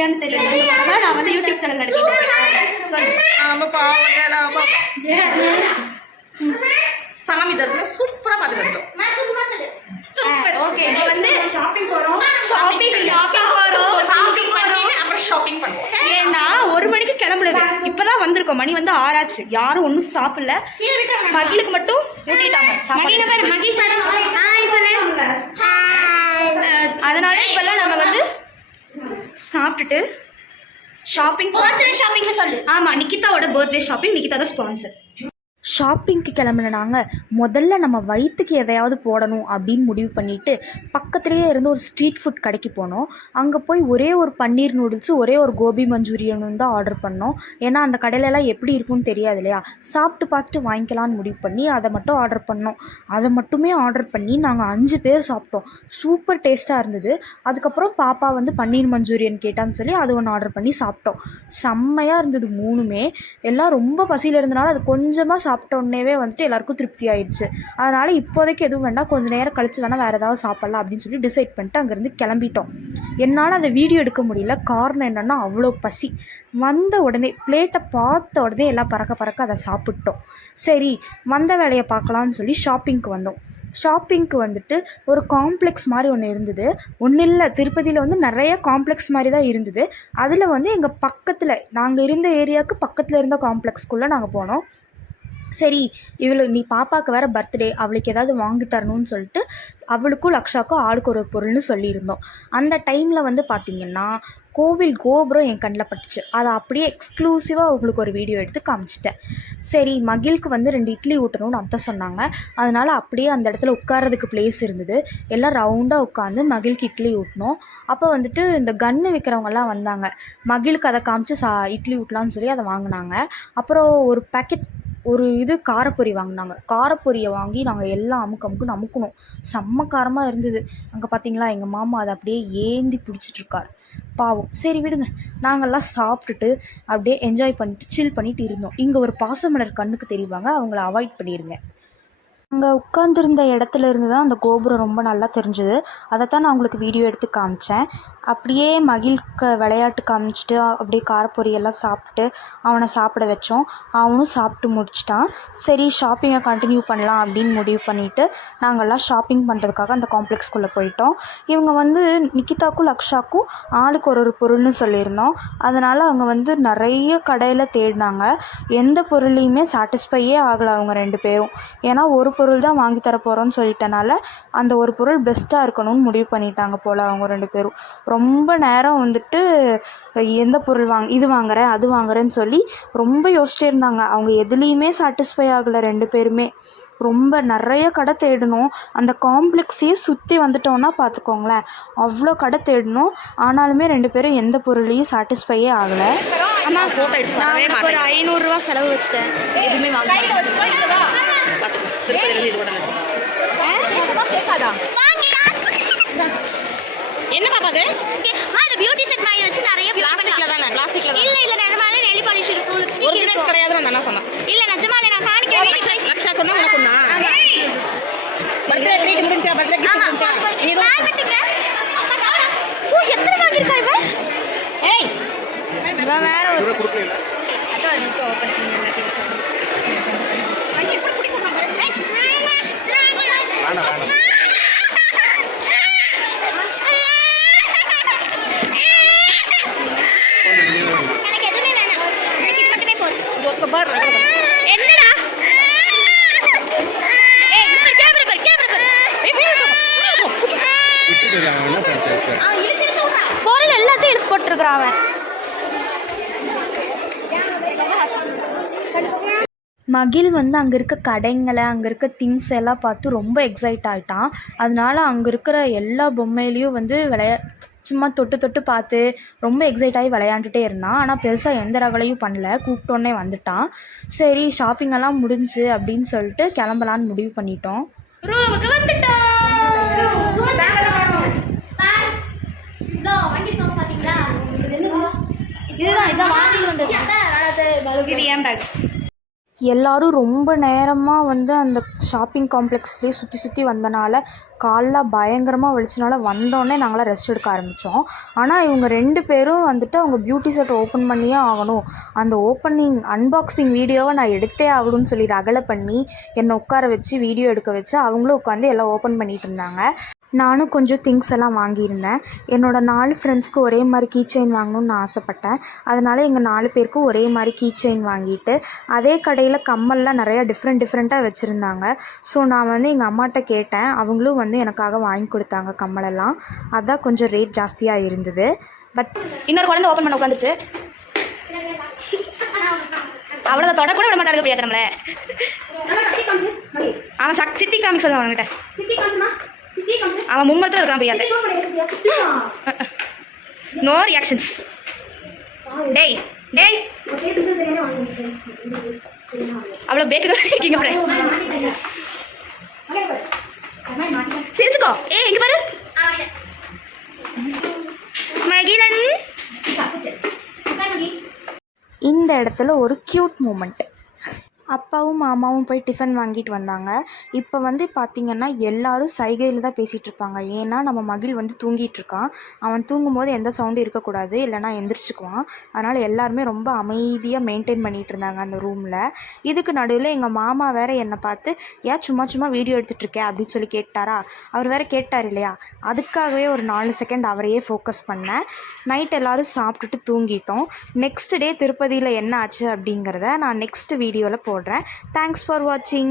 இல்லையான்னு தெரியல. நான் வந்து யூடியூப் சேனல் சாமி தரிசனம் சூப்பரா பார்த்துக்கிட்டோம். ஓகே, இப்போ வந்து ஷாப்பிங் போறோம். அப்புறம் ஷாப்பிங் பண்ணுவோம். ஏன்னா 1 மணிக்கு கிளம்புனது, இப்பதான் வந்திருக்கோம். மணி வந்து 6 ஆச்சு. யாரும் ஒன்றும் சாப்பிடல. மகிழுக்கு மட்டும் ஊட்டிட்டாங்க. அதனால இப்பெல்லாம் நம்ம வந்து சாப்பிட்டுட்டு ஷாப்பிங் சொல்லு. ஆமா, நிக்கிதாவோட பர்த்டே ஷாப்பிங். நிக்கிதா தான் ஸ்பான்சர். ஷாப்பிங்க்கு கிளம்புன நாங்கள் முதல்ல நம்ம வயிற்றுக்கு எதையாவது போடணும் அப்படின்னு முடிவு பண்ணிவிட்டு பக்கத்துலேயே இருந்து ஒரு ஸ்ட்ரீட் ஃபுட் கடைக்கு போனோம். அங்கே போய் ஒரே ஒரு பன்னீர் நூடுல்ஸு, ஒரே ஒரு கோபி மஞ்சூரியனும் தான் ஆர்டர் பண்ணோம். ஏன்னா அந்த கடையிலலாம் எப்படி இருக்குன்னு தெரியாது இல்லையா. சாப்பிட்டு பார்த்துட்டு வாங்கிக்கலான்னு முடிவு பண்ணி அதை மட்டும் ஆர்டர் பண்ணோம். அதை மட்டுமே ஆர்டர் பண்ணி நாங்கள் 5 பேர் சாப்பிட்டோம். சூப்பர் டேஸ்ட்டாக இருந்தது. அதுக்கப்புறம் பாப்பா வந்து பன்னீர் மஞ்சூரியன் கேட்டான்னு சொல்லி அது ஒன்று ஆர்டர் பண்ணி சாப்பிட்டோம். செம்மையாக இருந்தது 3மே. எல்லாம் ரொம்ப பசியில் இருந்தனால அது கொஞ்சமாக சாப்பிட்டோன்னே வந்துட்டு எல்லாருக்கும் திருப்தி ஆயிடுச்சு. அதனால் இப்போதைக்கு எதுவும் வேண்டாம், கொஞ்சம் நேரம் கழிச்சு வேணால் வேறு ஏதாவது சாப்பிட்லாம் அப்படின்னு சொல்லி டிசைட் பண்ணிட்டு அங்கேருந்து கிளம்பிட்டோம். என்னால் அந்த வீடியோ எடுக்க முடியல. காரணம் என்னென்னா அவ்வளோ பசி. வந்த உடனே பிளேட்டை பார்த்த உடனே எல்லாம் பறக்க அதை சாப்பிட்டோம். சரி, வந்த வேலையை பார்க்கலான்னு சொல்லி ஷாப்பிங்க்கு வந்தோம். ஷாப்பிங்க்கு வந்துட்டு ஒரு காம்ப்ளெக்ஸ் மாதிரி ஒன்று இருந்தது. ஒன்றும் இல்லை, திருப்பதியில் வந்து நிறைய காம்ப்ளெக்ஸ் மாதிரி தான் இருந்தது. அதில் வந்து எங்கள் பக்கத்தில், நாங்கள் இருந்த ஏரியாவுக்கு பக்கத்தில் இருந்த காம்ப்ளெக்ஸ்க்குள்ளே நாங்கள் போனோம். சரி, நீ பாப்பாவுக்கு வேறு பர்த்டே, அவளுக்கு ஏதாவது வாங்கி தரணும்னு சொல்லிட்டு அவளுக்கும் லக்ஷாவுக்கும் ஆளுக்கு ஒரு பொருள்னு சொல்லியிருந்தோம். அந்த டைமில் வந்து பார்த்திங்கன்னா கோவில் கோபுரம் என் கண்ணில் பட்டுச்சு. அதை அப்படியே எக்ஸ்க்ளூசிவாக உங்களுக்கு ஒரு வீடியோ எடுத்து காமிச்சிட்டேன். சரி, மகிழுக்கு வந்து 2 இட்லி ஊட்டணும்னு அத்தை சொன்னாங்க. அதனால் அப்படியே அந்த இடத்துல உட்காரதுக்கு பிளேஸ் இருந்தது. எல்லாம் ரவுண்டாக உட்காந்து மகிழுக்கு இட்லி ஊட்டினோம். அப்போ வந்துட்டு இந்த கன்று விற்கிறவங்கலாம் வந்தாங்க. மகிழுக்கு அதை காமிச்சு இட்லி ஊட்டலான்னு சொல்லி அதை வாங்கினாங்க. அப்புறம் ஒரு பேக்கெட் காரப்பொரி வாங்கினாங்க. காரப்பொரியை வாங்கி நாங்கள் எல்லாம் அமுக்கணும். செம்ம காரமாக இருந்தது. அங்கே பார்த்தீங்களா, எங்கள் மாமா அதை அப்படியே ஏந்தி பிடிச்சிட்ருக்கார், பாவம். சரி விடுங்க, நாங்கள்லாம் சாப்பிட்டுட்டு அப்படியே என்ஜாய் பண்ணிட்டு சில் பண்ணிட்டு இருந்தோம். இங்கே ஒரு பாசமலர் கண்ணுக்கு தெரிவாங்க, அவங்கள அவாய்ட் பண்ணிடுங்க. அங்கே உட்காந்துருந்த இடத்துல இருந்து தான் அந்த கோபுரம் ரொம்ப நல்லா தெரிஞ்சுது. அதைத்தான் நான் உங்களுக்கு வீடியோ எடுத்து காமிச்சேன். அப்படியே மகிழ்க்கு விளையாட்டு காமிச்சிட்டு அப்படியே காரப்பொரியெல்லாம் சாப்பிட்டு அவனை சாப்பிட வச்சோம். அவனும் சாப்பிட்டு முடிச்சிட்டான். சரி, ஷாப்பிங்கை கண்டினியூ பண்ணலாம் அப்படின்னு முடிவு பண்ணிவிட்டு நாங்கள்லாம் ஷாப்பிங் பண்ணுறதுக்காக அந்த காம்ப்ளெக்ஸ்குள்ளே போயிட்டோம். இவங்க வந்து நிக்கிதாக்கும் லக்ஷாக்கும் ஆளுக்கு ஒரு பொருள்னு சொல்லியிருந்தோம். அதனால் அவங்க வந்து நிறைய கடையில் தேடினாங்க. எந்த பொருளையுமே சாட்டிஸ்ஃபையே ஆகலை அவங்க 2 பேரும். ஏன்னா ஒரு பொருள் தான் வாங்கி தர போகிறோன்னு சொல்லிட்டனால அந்த ஒரு பொருள் பெஸ்ட்டாக இருக்கணும்னு முடிவு பண்ணிட்டாங்க போல் அவங்க 2 பேரும். ரொம்ப நேரம் வந்துட்டு எந்த பொருள் இது வாங்குறேன் அது வாங்குறேன்னு சொல்லி ரொம்ப யோசிச்சிட்டே இருந்தாங்க. அவங்க எதுலேயுமே சாட்டிஸ்ஃபை ஆகலை 2 பேருமே. ரொம்ப நிறைய கடை தேடணும். அந்த காம்ப்ளெக்ஸையே சுற்றி வந்துட்டோன்னா பார்த்துக்கோங்களேன், அவ்வளோ கடை தேடணும். ஆனாலுமே 2 பேரும் எந்த பொருளையும் சாட்டிஸ்ஃபையே ஆகலை. ஆனால் நான் ஒரு 500 ரூபா செலவு வச்சுட்டேன், எதுவுமே வாங்க. என்ன பாப்பாது? அது பியூட்டி செட் மாதிரி வச்சு நிறைய பிளாஸ்டிக்ல தானே? பிளாஸ்டிக்ல இல்ல இல்ல, நிஜமாலே நெயில் பாலிஷ் இருக்கு, லிப்ஸ்டிக் ஒரிஜினல் கிடையாது நான் என்ன சொன்னேன். இல்ல நிஜமாலே நான் காணிக்கிறேன். லக்ஷா கொன்னா உனக்கு கொன்னா பர்த்டே ட்ரீட் முடிஞ்சா, பர்த்டே கிஃப்ட் முடிஞ்சா நான் விட்டுங்க. ஓ, எத்தனை வாங்கிருக்கா இவ? ஏய், இவ வேற ஒரு குடுக்கல. அத வந்து ஓபன் பண்ணி எல்லாத்தையும் அங்க எப்படி குடி போறா பாரு. வேணா வேணா. எனக்கு எதுவுமே வேணாம், எனக்கு இது மட்டுமே போதும். ஒத்த பார் என்னடா? ஏய், இந்த கேமரா பாரு, கேமரா பாரு. பொருள் எல்லாத்தையும் எடுத்து போட்டுருக்குறான் அவன். மகிழ் வந்து அங்கே இருக்க கடைங்களை, அங்கே இருக்க திங்ஸ் எல்லாம் பார்த்து ரொம்ப எக்ஸைட் ஆகிட்டான். அதனால அங்கே இருக்கிற எல்லா பொம்மையிலையும் வந்து சும்மா தொட்டு பார்த்து ரொம்ப எக்ஸைட் ஆகி விளையாண்டுட்டே இருந்தான். ஆனால் பெருசாக எந்த ரகலையும் பண்ணல, கூப்பிட்டோன்னே வந்துட்டான். சரி, ஷாப்பிங்கெல்லாம் முடிஞ்சு அப்படின்னு சொல்லிட்டு கிளம்பலான்னு முடிவு பண்ணிட்டோம். ரூமுக்கு வந்துட்டோம். இதுதான் வாங்கி வந்தது. இது ஏன் பேக். எல்லாரும் ரொம்ப நேரமாக வந்து அந்த ஷாப்பிங் காம்ப்ளெக்ஸ்லேயே சுற்றி சுற்றி வந்தனால காலைல பயங்கரமாக வலிச்சனால வந்தோடனே நாங்களாம் ரெஸ்ட் எடுக்க ஆரம்பித்தோம். ஆனால் இவங்க 2 பேரும் வந்துட்டு அவங்க பியூட்டி செட் ஓப்பன் பண்ணியே ஆகணும், அந்த ஓப்பனிங் அன்பாக்சிங் வீடியோவை நான் எடுத்தே ஆகணும்னு சொல்லி ரகலை பண்ணி என்னை உட்கார வச்சு வீடியோ எடுக்க வச்சு அவங்களும் உட்காந்து எல்லாம் ஓப்பன் பண்ணிகிட்டு இருந்தாங்க. நானும் கொஞ்சம் திங்ஸ் எல்லாம் வாங்கியிருந்தேன். என்னோடய 4 ஃப்ரெண்ட்ஸ்க்கு ஒரே மாதிரி கீ செயின் வாங்கணும்னு நான் ஆசைப்பட்டேன். அதனால் எங்கள் 4 பேருக்கும் ஒரே மாதிரி கீ செயின் வாங்கிட்டு அதே கடையில் கம்மல்லாம் நிறையா டிஃப்ரெண்ட்டாக வச்சுருந்தாங்க. ஸோ நான் வந்து எங்கள் அம்மாட்ட கேட்டேன், அவங்களும் வந்து எனக்காக வாங்கி கொடுத்தாங்க கம்மலெல்லாம். அதான் கொஞ்சம் ரேட் ஜாஸ்தியாக இருந்தது. பட் இன்னொரு குழந்தை ஓப்பன் பண்ண உட்காந்துச்சு. அவ்வளோ தொட கூட விட மாட்டாங்க முடியாது நம்மளை. அவன் சித்தி காமிக்க சொல்லுவான் அவன்கிட்ட. அவன் மும்மரத்தில் இருக்கான் பையாத்த. No reactions. டேய் டேய் அவ்வளோ பேக்கு இருக்கீங்க ஃப்ரெண்ட். சிரிச்சுக்கோ. இங்க பாரு மகிழன். இந்த இடத்துல ஒரு க்யூட் மூமெண்ட். அப்பாவும் மாமாவும் போய் டிஃபன் வாங்கிட்டு வந்தாங்க. இப்போ வந்து பார்த்திங்கன்னா எல்லோரும் சைகையில் தான் பேசிகிட்டு இருப்பாங்க. ஏன்னா நம்ம மகிழ் வந்து தூங்கிட்டுருக்கான். அவன் தூங்கும்போது எந்த சவுண்டும் இருக்கக்கூடாது, இல்லைனா எந்திரிச்சுக்குவான். அதனால் எல்லாருமே ரொம்ப அமைதியாக மெயின்டைன் பண்ணிகிட்டு இருந்தாங்க அந்த ரூமில். இதுக்கு நடுவில் எங்கள் மாமா வேறு என்னை பார்த்து ஏன் சும்மா வீடியோ எடுத்துகிட்ருக்கேன் அப்படின்னு சொல்லி கேட்டாரா. அவர் வேறு கேட்டார் இல்லையா, அதுக்காகவே ஒரு 4 செகண்ட் அவரையே ஃபோக்கஸ் பண்ணேன். நைட் எல்லோரும் சாப்பிட்டுட்டு தூங்கிட்டோம். நெக்ஸ்ட் டே திருப்பதியில் என்ன ஆச்சு அப்படிங்கிறத நான் நெக்ஸ்ட் வீடியோவில் போடுறேன். Thanks for watching.